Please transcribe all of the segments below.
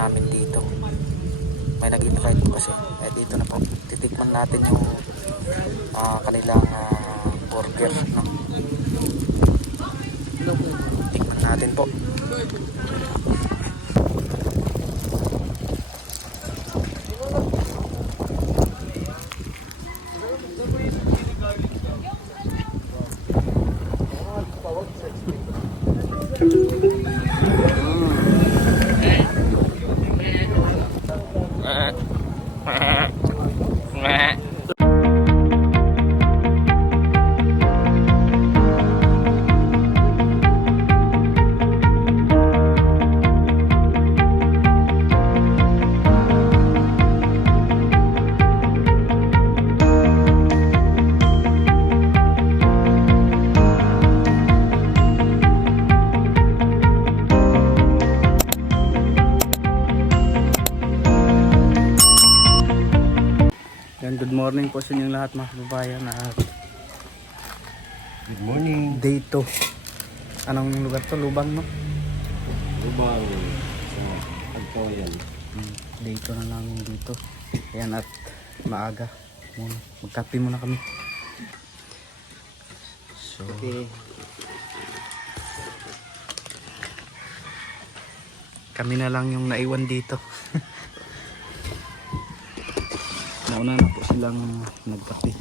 namin dito. May nag-invite po kasi. Dito na po. Titikman natin yung kanilang burger. No? Tikman natin po. Good morning po sa inyong lahat mga kababayan. Good morning. Day 2. Anong lugar to? Lubang, no? Lubang sa Agpoyan. Day 2 na namin dito. Ayan, at maaga. Magkape muna kami. So, Okay. kami na lang yung naiwan dito. Nauna na po silang nagkape.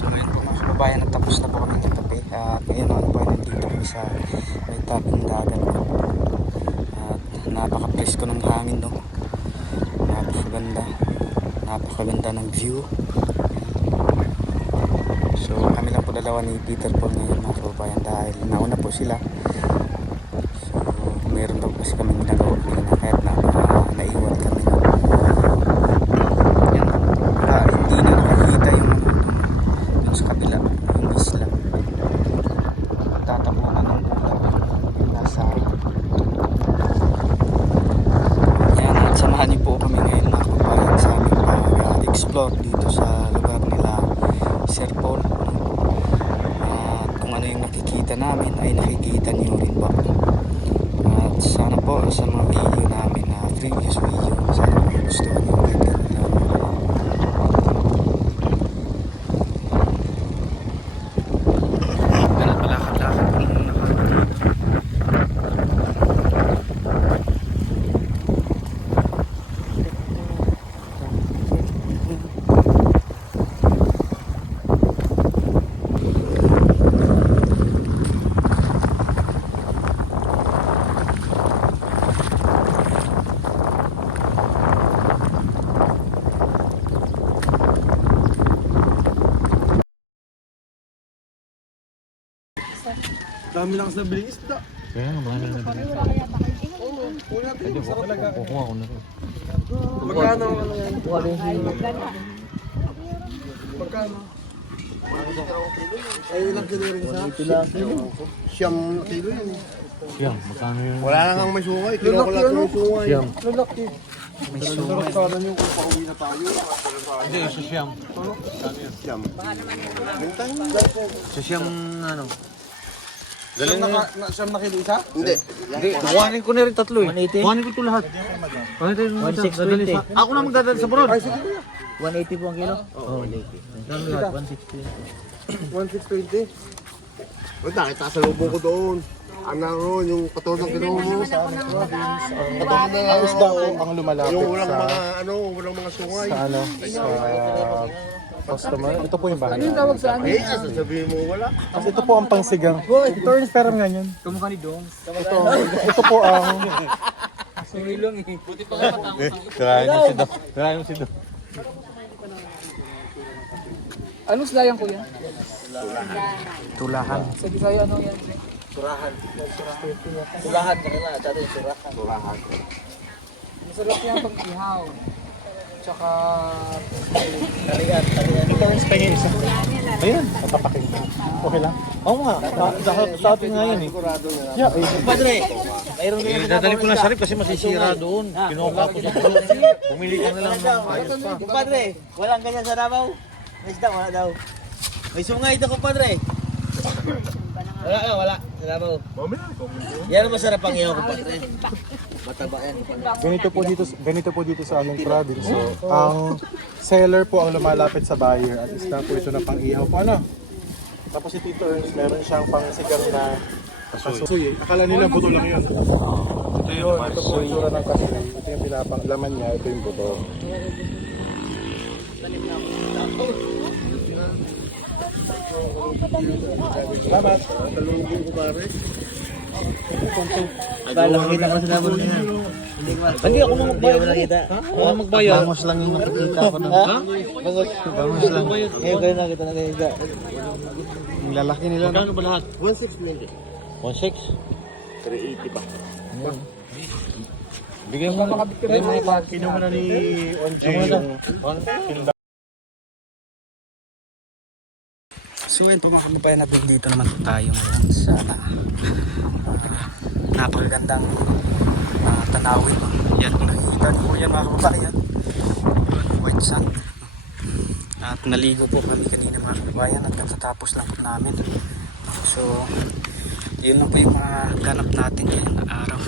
So ngayon po mga kababayan, natapos na po kami ng kape. Ngayon po nandito kami sa may tapong dagat. At napaka-presko ng hangin, no? Napakaganda ng view. So kami lang po dalawa ni Peter po ngayon mga kababayan dahil nauna po sila. So meron daw kasi kami ginagawa na kahit naiwan kami. Hindi na nakikita yung sa kabila, yung isla. Tatapunan ng ulan nasa yan, at samahan niyo po kami ngayon mga kababayan sa aming pag-explore dito sa lugar nila Sir Paul. At kung ano yung nakikita namin ay nakikita niyo rin po. At sana po sa mga video namin na previous video, sana gusto niyo makikita. Dami lang sa bilis isda. Kaya nga, mahal na din. Oo, una tayo. Sarap talaga. Kukuha ko na rin. Magkano ang ano yan? Magkano? Ay, ilang kilo rin sa? Siyam na kilo yun. Siyam, magkano yun? Wala na kang may sungay. Kinukulat mo yung sungay. Siyam. Lalaki. May sungay. Sarap nyo kung pauwi na tayo. Hindi, sa siyam. Siyam. Bintang. Sa siyam, ano? Siyam na kilo isa? Hindi. Hindi, kuhanin ko na rin tatlo eh. 180? Kuhanin ko ito lahat. 180. Ako na magdadala sa burod. 180 po ang kilo? Oo, 180. Saan lahat? 160. 1620. Wait, nakita sa lubo ko doon. Ano ron, yung katulad ng kinuha mo. Ang isda po ang lumalapit Yung walang sa, mga, ano, walang mga sungay. sa ano, sa customer. Ito po yung bahay. Ano yung tawag sa ano? Eh, sasabihin mo wala. Kasi ito po ang pangsigang. Ito rin pero ganyan. Kamukha ni Dong. Ito po ang Sumilong eh. Buti pa nga matapos. Tirahin mo si Do. Anong slayang ko yan? Tulahan. Sa Bisaya ano yan? Tulahan kanila, at yung surahan. Tulahan. Masarap yan pag ihaw. Tsaka... ito rin sa isa. Ayan. Natapaking ko. Okay lang? Oo nga. Sa atin nga yan eh. Yeah, Padre, mayroon Eh, dadali ko lang sa rip kasi masisira doon. Kinuha ko sa pulo. Bumili ka na lang ng ayos pa. Kumpadre, walang ganyan sa Davao. May isda, wala daw. May sungay ito, kumpadre. Wala sa Davao. Yan ang masarap ang iyo, kumpadre. Mataba yan, kumpadre. ganito po dito sa aming province. So, ang seller po ang lumalapit sa buyer at isda po ito na pang-ihaw po. Ano? Tapos si Tito Ernst, meron siyang pang-sigar na kasuy. Akala nila buto lang yun. Ito yun, ito po yung tsura ng kasuy. Ito yung pinapanglaman niya, ito yung buto. Salamat. Talubong ko pare. Kala kita ko sa Davao niya. Hindi ako magbayad. Wala magbayad. Bangos lang yung nakikita ko ng Bangos lang. Ngayon kayo nakita na kayo isda. yung lalaki nila. No? Magkano ba lahat? 1.6 na 1.6? 380 ba? Bigyan mo na. Kinuha na ni OJ yung So yun po mga kababayan, dito naman po tayo ngayon sa napakagandang tanawin. Yan kung nakikita niyo po yan mga kababayan. Yun, white sand. At naligo po kami kanina mga kababayan at katatapos lang po namin. So yun lang po yung mga ganap natin ngayon na araw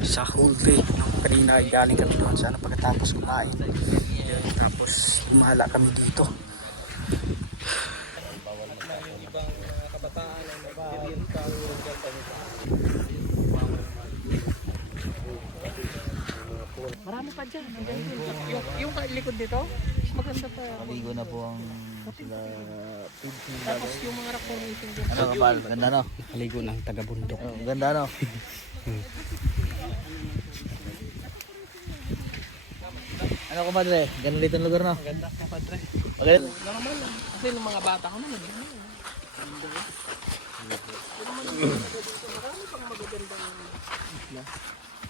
sa whole day. No? Kanina ay galing kami doon sana pagkatapos kumain. Yun, tapos umahala kami dito. Marami pa dyan. Yung likod dito, mas maganda pa. Maligo na po ang sila. Tapos yung mga rock formation dyan. Ano kapal? Ganda no? Maligo ng taga-bundok. Oh, ganda no? Ano kumpadre? Ganun dito ang lugar no? Ganda pa padre. Magalit? Normal lang. Kasi nung mga bata ko naman. Marami pang magagandang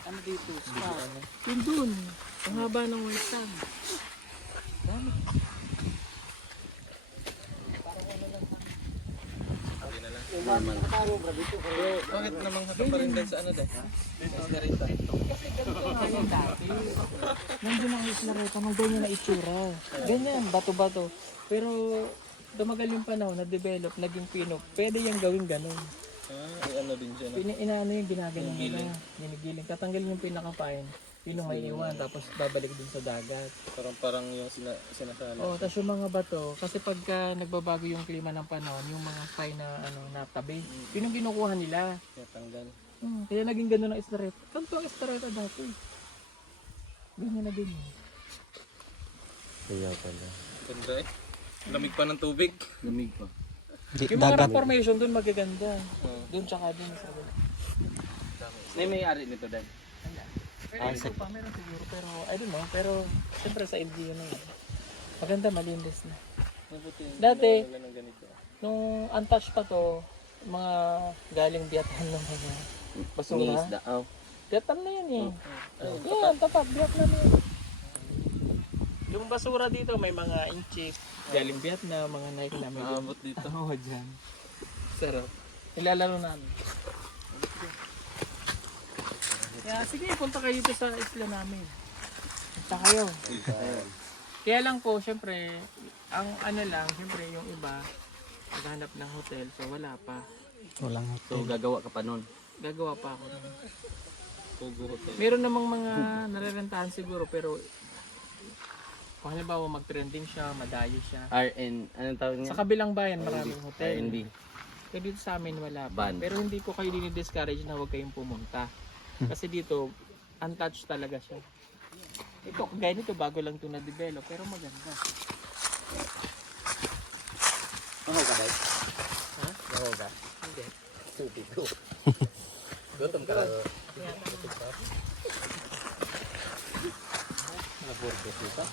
ano dito, spa. Yun dun. Ang haba ng white sand. Dami. Bakit naman hata pa rin sa ano deh? Kasi ganito nga yan dati. Nandun ang isla rito, nang ganyan na itsura. Ganyan, bato-bato. Pero tumagal yung panahon, na-develop, naging pinok. Pwede yung gawin ganun. Ano din siya. Inaano yung ginaganon nila. Ginigiling. Tatanggalin yung pinaka-pine. Pinong may iwan, tapos babalik din sa dagat. Parang yung sinasala. Oh, tapos yung mga bato, kasi pagka nagbabago yung klima ng panahon, yung mga fine na ano na tabi, yun yung kinukuha nila. Tanggal. Kaya naging gano'n ang estareta. Ganito ang estareta dati. Ganyan na din. Kaya pala. Ganda eh. Lamig pa ng tubig. Lamig pa. Yung mga rock formation doon magaganda. Doon tsaka doon sa kabila. May-ari nito din. Pero ito pa, meron siguro. Pero, I don't know. Pero, siyempre sa LGU na yun. Maganda, malinis na. Dati, nung untouched pa to, mga galing Vietnam ng mga basura. Vietnam na yan eh. Yan, tapat, Vietnam na yan. Yung basura dito, may mga inchik. Galing Vietnam, mga Nike namin. Maabot dito. Oo, dyan. Sarap. Ilalaro namin. Kaya sige, punta kayo dito sa isla namin. Punta kayo. Kaya lang po, syempre, ang ano lang, syempre yung iba, maghanap ng hotel, so wala pa. Walang So gagawa ka pa nun. Gagawa pa ako. Pugo hotel. Meron namang mga narerentahan siguro, pero kung halimbawa mag-trending siya, madayo siya. RN, anong tawag niya? Sa kabilang bayan, maraming hotel. RND. Kaya dito sa amin wala pa. Ban. Pero hindi ko kayo dinidiscourage na huwag kayong pumunta. Kasi dito, untouched talaga siya. Ito, kagaya nito, bago lang ito na-develop, pero maganda. Ano ka ba? Ha? Ano ka? Hindi. Tubig ko. Gutom ka lang. Nabordo kita.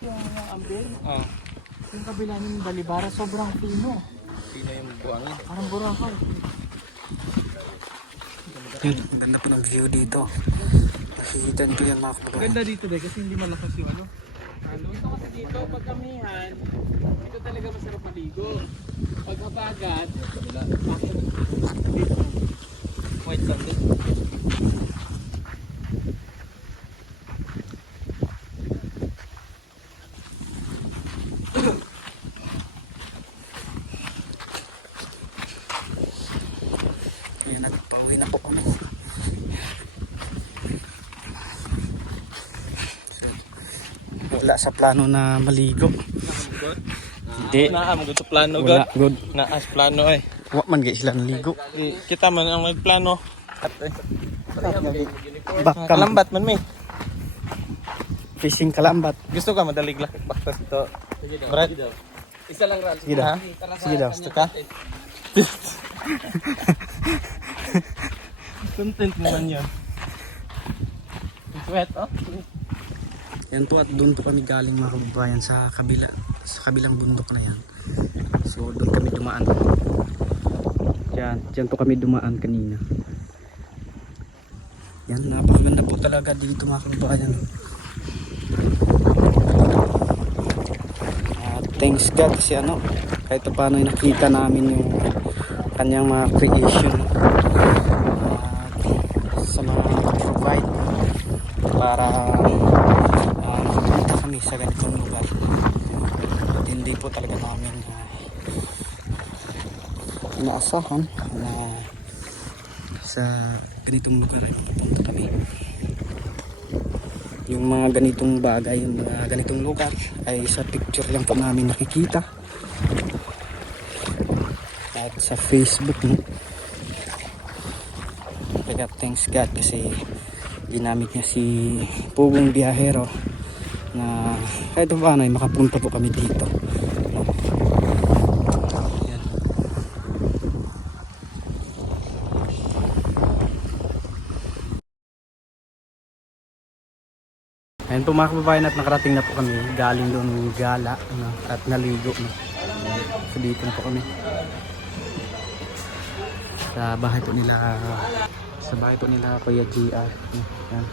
Yung ambel, yung kabila ng Balibara, sobrang pino. Sino yung buhangin? Parang Boracay. Yun, ang ganda po ng view dito. nakikita nito yan mga kababayan. Ganda dito deh kasi hindi malakas yung ano. Ito kasi dito, pag kamihan, ito talaga masarap maligo. Pag habagat, dito. White sand din. Ayan, nagpauwi na po kami. Wala sa plano na maligo. Hindi. Naam gud sa plano Wala, good. Naas plano eh. Wa man gay sila naligo. Kita man ang may plano. Bakam. Kalambat man may. Fishing kalambat. Gusto ka madalig lakit baktas ito. Brad. Isa lang ral. Sige daw. Sige daw. Gusto ka? Content naman yun. Sweat oh. Yan po at doon po kami galing mga kababayan sa kabilang bundok na yan. So doon kami dumaan. Diyan po kami dumaan kanina. Yan, napakaganda po talaga dito mga kababayan. Thanks God kasi kahit paano nakita namin yung kanyang mga creation sa mga provide para pumunta kami sa ganitong lugar. At hindi po talaga namin inaasahan na sa ganitong lugar ay pupunta kami. Yung mga ganitong bagay, yung mga ganitong lugar ay sa picture lang po namin nakikita at sa Facebook, no? Kaya thanks God kasi ginamit niya si Pugong Biyahero na kahit paano ay makapunta po kami dito. Yan. Ayan po mga kababayan at nakarating na po kami galing doon gala at naligo. So dito na po kami sa bahay po nila Kuya GR. Ayan.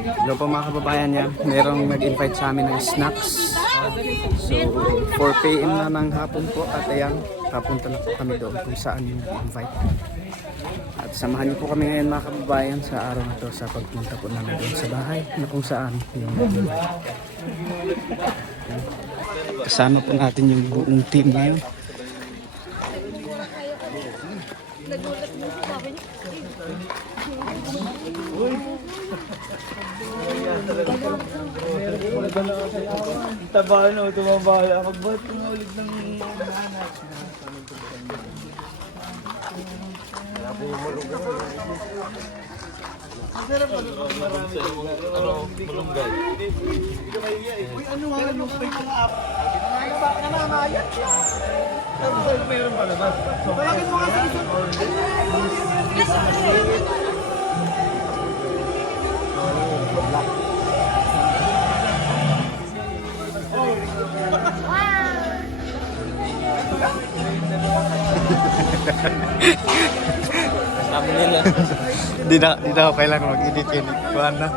Hello po mga kababayan yan. Merong nag-invite sa amin ng snacks. So 4 PM na ng hapon po at ayan, papunta na po kami doon kung saan yung invite. At samahan niyo po kami ngayon mga kababayan sa araw na to sa pagpunta po namin doon sa bahay na kung saan yung invite. Kasama po natin yung buong team ngayon. Taba na, tumabaya ako. Ba't tumaulig ng nanak? Ano, malunggay? Uy, ano nga yung spray ko na app? Nanamayan siya. Meron pa naman. Bakit mo kasi Sabi nila. Di na ako kailangan mag-edit yun. Kuhan na.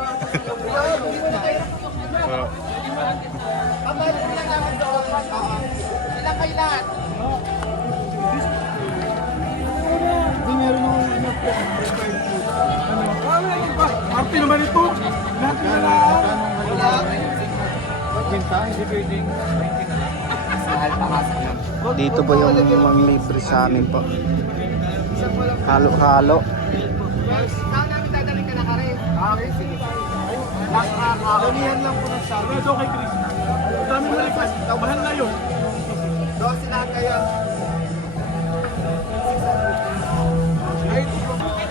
Arpi naman ito. Lahat na lang. Wala. Dito po yung manglibre sa amin po. Halo-halo. Damihan lang po ng sabi. Ito kay Chris. Dami mo request. Mahal na yun. 12 lang kayo.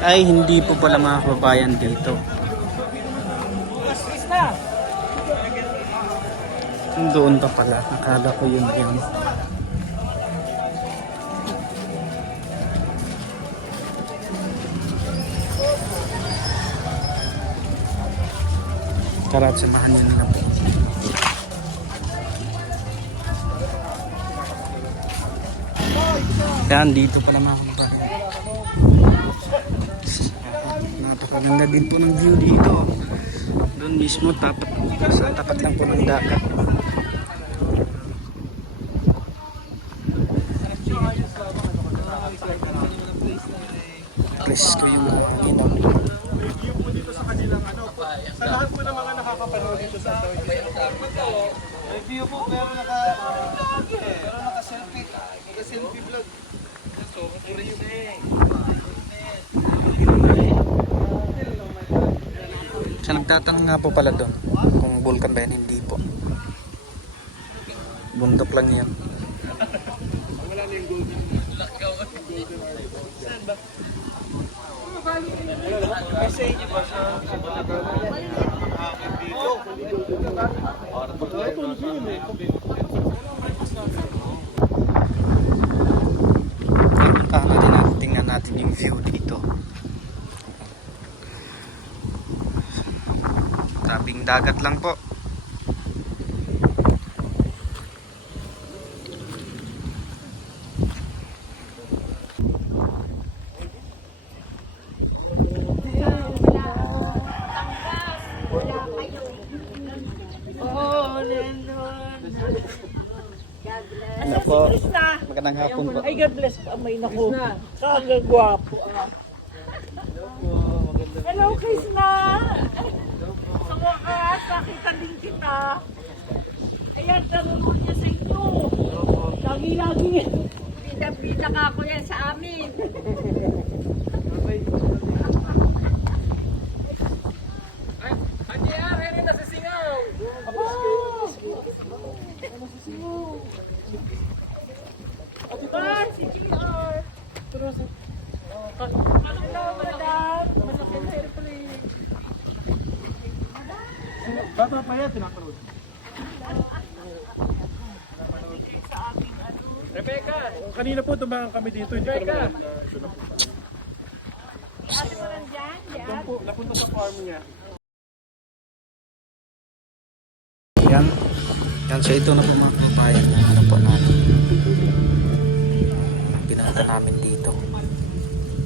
Ay hindi po pala mga kababayan dito. Doon pa pala. Nakala ko yun. Tara at samahan nyo na po. Yan, dito pala mga kababayan. Napakaganda din po ng view dito. Doon mismo, sa tapat lang po ng dagat. Please kayo makakita. Review po dito sa kanilang ano. Sa lahat po ng mga nakakapanood dito sa Review po, pero naka-selfie. Naka-selfie vlog. Sa nagtatanong nga po pala doon kung vulkan ba yan, hindi po. Bundok lang yan. Tingnan natin yung view dito. Tabing dagat lang po. Ano po? Magandang hapon po. Ay, God bless po. May naku. Kagagwapo. Hello, Krishna! Sa wakas, nakita din kita. Ayan, nanonood niya sa inyo. Lagi-lagi yan. Bida-bida ka ako yan sa amin. Bye, si GR. Hello, madam. Malaki na airplane. bata pa yan, tinapanood. Rebecca! Kanina po tumakan kami dito, hindi ko naman alam na ito na po. Ano mo lang dyan? Doon po, napunta sa farm niya. Yan. Yan, so ito na po mga kababayan yung ano po natin. Pinunta namin dito.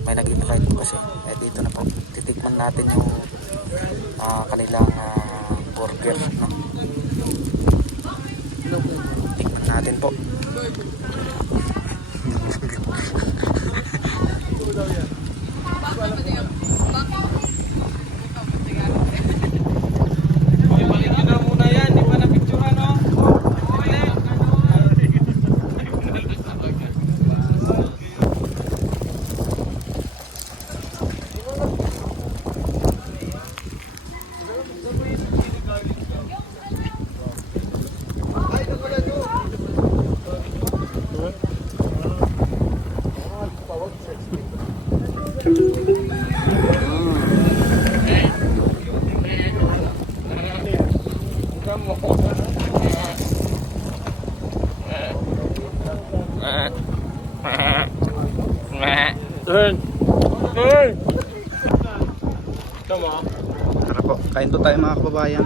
May nag-invite po kasi. Eh dito na po. Titikman natin yung kanilang burger. No? Tikman natin po. Tara po, kain to tayo mga kababayan.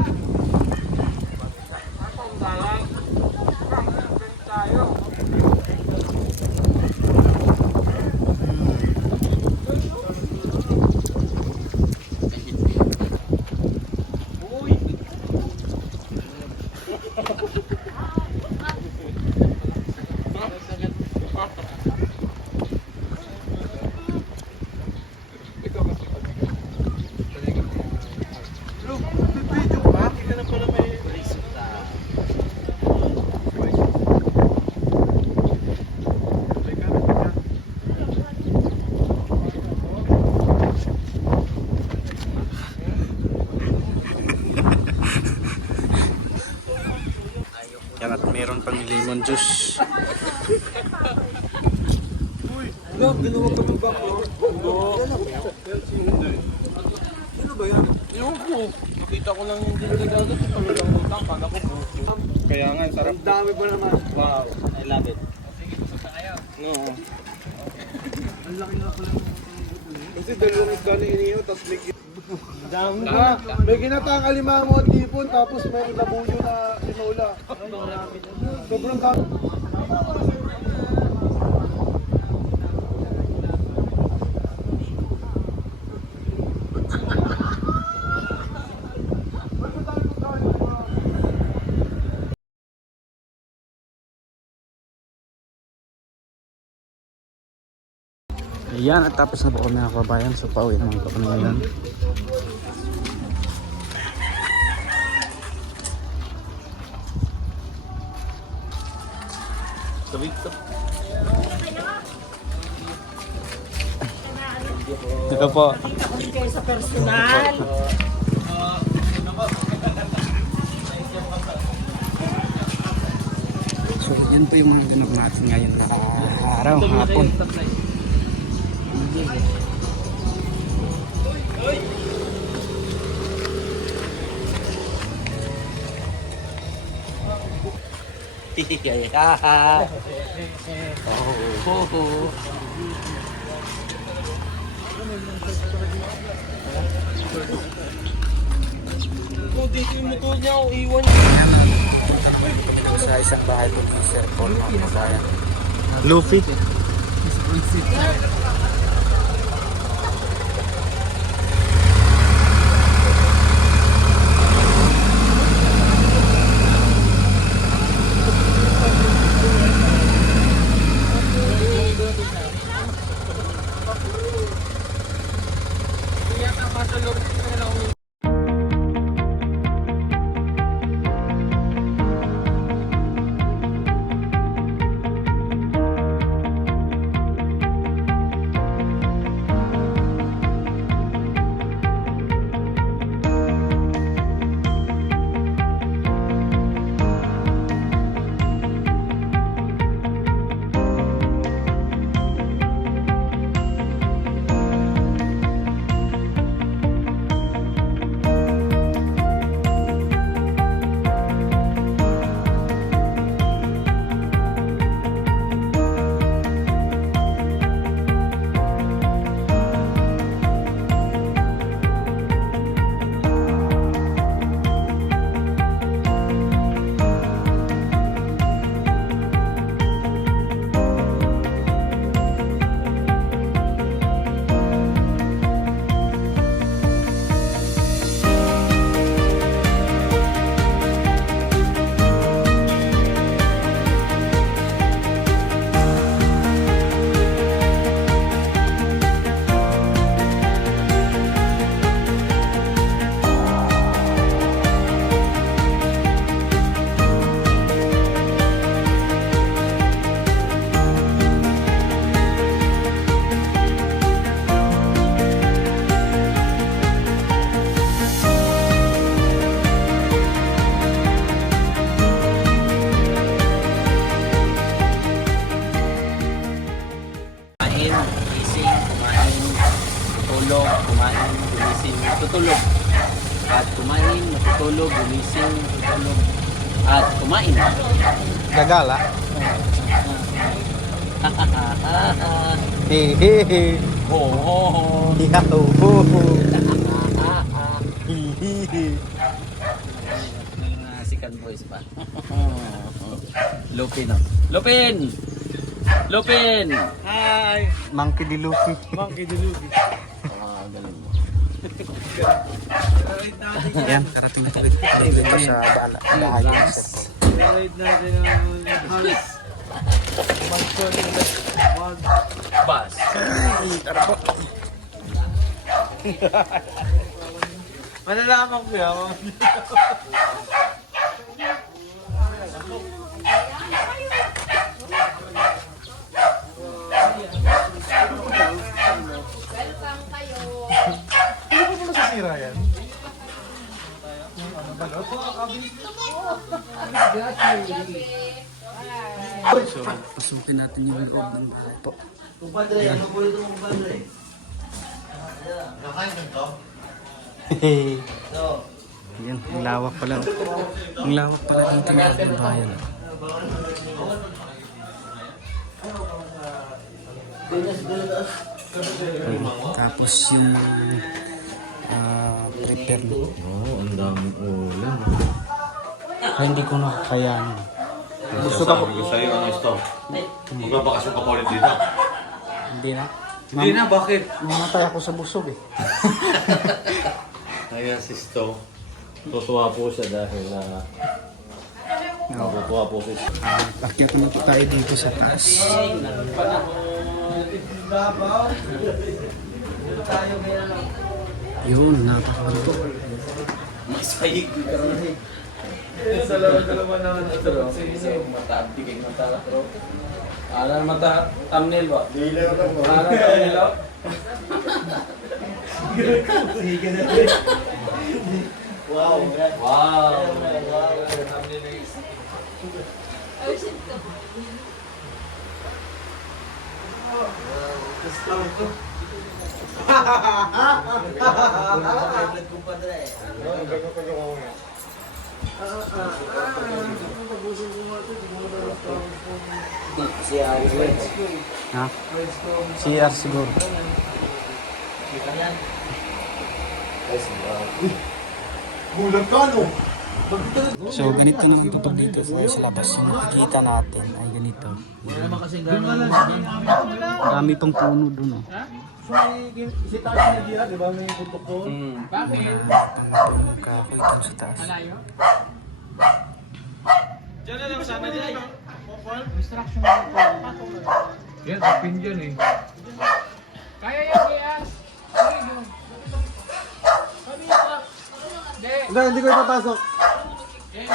Yan, at meron pang lemon juice. Nakita ko lang yung dinagagod. Talagang utang. Kala ko po. Kaya nga, sarap. Ang dami pa naman. Wow. I love it. No. Kasi dalawang isda na inihaw, tapos may may ginatang alimango at tipon, tapos may labuyo na tinola. Sobrang dami. Ayan, at tapos na po kami mga kabayan. So pauwi naman po kami ngayon. Ito po. Sa personal. So yan po yung mga ganap natin ngayon na araw, hapon. Sa isang bahay po ng Sir Paul, mga kabayan. Luffy. Matutulog. At kumain, matutulog, gumising, matutulog. At kumain. Gagala. Hehehe. Oo. Hihaho. Sikan boys pa. Lupin. Lupin! Lupin! Hi! Monkey di Luffy. Monkey Dilugi. Galing mo. Ayan, karating na po dito sa bahay ng Sir Paul. Ride natin ang house. Bas. Malalaman ko yan. Hindi ko pala sasira yan. So, pasukin natin yung loob ng bahay po. Ayan, ang lawak pala. Ang lawak pala dito ng ating bayan. Tapos yung prepare na. Oo, ang daming ulam. Hindi ko nakakayanin. Gusto ka ko sa'yo, ano ito? Magbabakasyon ka pa ulit dito. Hindi na. Hindi na, bakit? Mamatay ako sa busog eh. Kaya si Sto, tutuwa po siya dahil tutuwa po siya. Akit na po tayo dito sa taas. Yun, napakabanto. Dalawa naman ito. Ala mata thumbnail ba? Ala thumbnail ba? Wow. Ha? CR siguro. Bulag ka, no? So ganito na ang tubig dito sa labas. Yung nakikita natin ay ganito. Marami pang puno dun oh. Si Tashi na diya, di ba? May putok ko. Kahoy dun sa taas. Yan, open dyan eh. Hindi ko ipapasok. Yan.